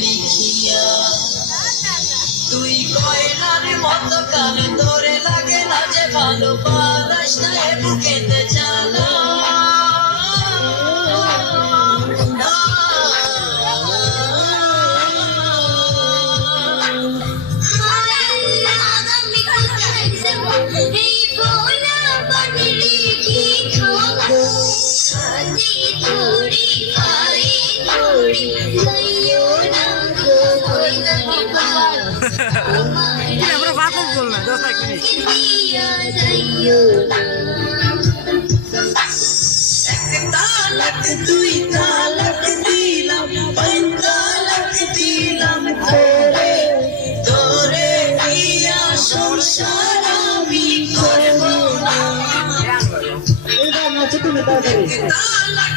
লিখিয়া তুই কয়লার মতো কানে তোরে লাগে না যে ভালো পালাস না এ বুকেতে জ্বালা আমরা বাতাস চল না 10 মিনিট তালাক দুই তালাক দিলাম তালাক দিলাম তোরে তোরে দিয়া সংসার আমি করব না তালাক